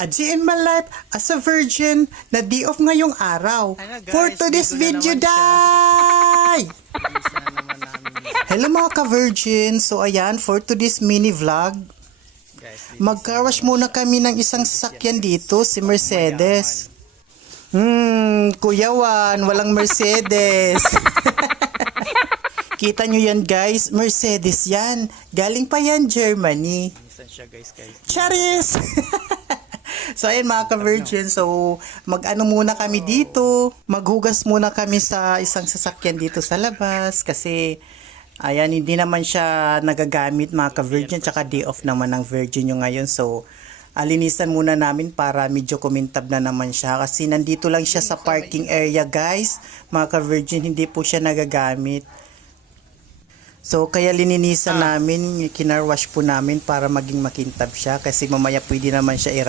A day in my life as a virgin na day off ngayong araw. Ano, guys, For today's dito na video, naman siya. day! Isa na naman namin. Hello mga ka-virgin. So ayan, for today's mini vlog, Guys, mag-car-wash muna kami ng isang sasakyan dito, si Mercedes. Kuya Juan, walang Mercedes. Kita nyo yan guys, Mercedes yan. Galing pa yan Germany. minsan siya guys kay Charis! So ayun mga ka-virgin, so mag-ano muna kami dito, maghugas muna kami sa isang sasakyan dito sa labas kasi ayan, hindi naman siya nagagamit mga ka-virgin, tsaka day off naman ng virgin yung ngayon, so alinisan muna namin para medyo kumintab na naman siya kasi nandito lang siya sa parking area guys, mga ka-virgin, hindi po siya nagagamit. So kaya lininisan namin, kinarwash po namin para maging makintab siya kasi mamaya pwede naman siya